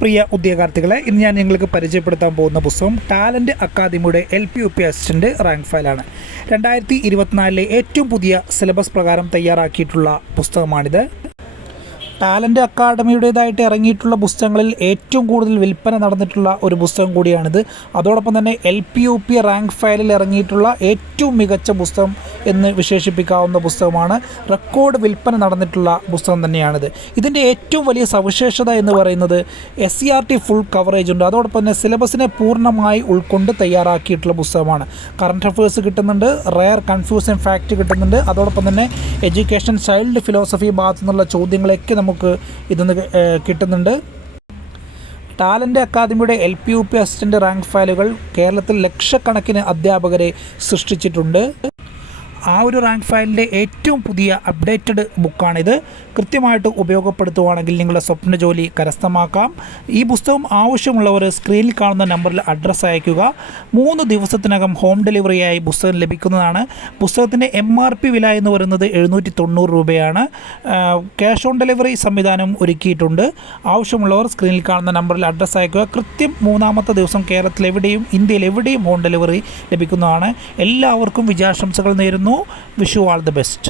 പ്രിയ ഉദ്യോഗാർത്ഥികളെ, ഇന്ന് ഞാൻ നിങ്ങൾക്ക് പരിചയപ്പെടുത്താൻ പോകുന്ന പുസ്തകം ടാലൻറ്റ് അക്കാദമിയുടെ LP-UP അസിസ്റ്റൻ്റ് റാങ്ക് ഫയലാണ്. 2024 ഏറ്റവും പുതിയ സിലബസ് പ്രകാരം തയ്യാറാക്കിയിട്ടുള്ള പുസ്തകമാണിത്. ടാലൻറ്റ് അക്കാദമിയുടേതായിട്ട് ഇറങ്ങിയിട്ടുള്ള പുസ്തകങ്ങളിൽ ഏറ്റവും കൂടുതൽ വിൽപ്പന നടന്നിട്ടുള്ള ഒരു പുസ്തകം കൂടിയാണിത്. അതോടൊപ്പം തന്നെ LP-UP റാങ്ക് ഫയലിൽ ഇറങ്ങിയിട്ടുള്ള ഏറ്റവും മികച്ച പുസ്തകം എന്ന് വിശേഷിപ്പിക്കാവുന്ന പുസ്തകമാണ്. റെക്കോർഡ് വിൽപ്പന നടന്നിട്ടുള്ള പുസ്തകം തന്നെയാണിത്. ഇതിൻ്റെ ഏറ്റവും വലിയ സവിശേഷത എന്ന് പറയുന്നത് SCERT ഫുൾ കവറേജ് ഉണ്ട്. അതോടൊപ്പം തന്നെ സിലബസിനെ പൂർണ്ണമായി ഉൾക്കൊണ്ട് തയ്യാറാക്കിയിട്ടുള്ള പുസ്തകമാണ്. കറണ്ട് അഫയേഴ്സ് കിട്ടുന്നുണ്ട്, റെയർ കൺഫ്യൂഷൻ ഫാക്റ്റ് കിട്ടുന്നുണ്ട്. അതോടൊപ്പം തന്നെ എഡ്യൂക്കേഷൻ, ചൈൽഡ് ഫിലോസഫി ഭാഗത്തു നിന്നുള്ള ചോദ്യങ്ങളൊക്കെ നമുക്ക് ഇതൊന്ന് കിട്ടുന്നുണ്ട്. ടാലൻറ്റ് അക്കാദമിയുടെ LP-UP അസിസ്റ്റൻ്റ് റാങ്ക് ഫയലുകൾ കേരളത്തിൽ ലക്ഷക്കണക്കിന് അധ്യാപകരെ സൃഷ്ടിച്ചിട്ടുണ്ട്. ആ ഒരു റാങ്ക് ഫയലിൻ്റെ ഏറ്റവും പുതിയ അപ്ഡേറ്റഡ് ബുക്കാണിത്. കൃത്യമായിട്ട് ഉപയോഗപ്പെടുത്തുകയാണെങ്കിൽ നിങ്ങളുടെ സ്വപ്ന ജോലി കരസ്ഥമാക്കാം. ഈ പുസ്തകം ആവശ്യമുള്ളവർ സ്ക്രീനിൽ കാണുന്ന നമ്പറിൽ അഡ്രസ്സ് അയയ്ക്കുക. 3 ദിവസത്തിനകം ഹോം ഡെലിവറിയായി പുസ്തകം ലഭിക്കുന്നതാണ്. പുസ്തകത്തിൻ്റെ MRP വില എന്ന് പറയുന്നത് 790 രൂപയാണ്. ക്യാഷ് ഓൺ ഡെലിവറി സംവിധാനം ഒരുക്കിയിട്ടുണ്ട്. ആവശ്യമുള്ളവർ സ്ക്രീനിൽ കാണുന്ന നമ്പറിൽ അഡ്രസ്സ് അയയ്ക്കുക. കൃത്യം 3-ാമത്തെ ദിവസം കേരളത്തിലെവിടെയും ഇന്ത്യയിൽ എവിടെയും ഹോം ഡെലിവറി ലഭിക്കുന്നതാണ്. എല്ലാവർക്കും വിജയാശംസകൾ നേരുന്നു. Wish you all the best.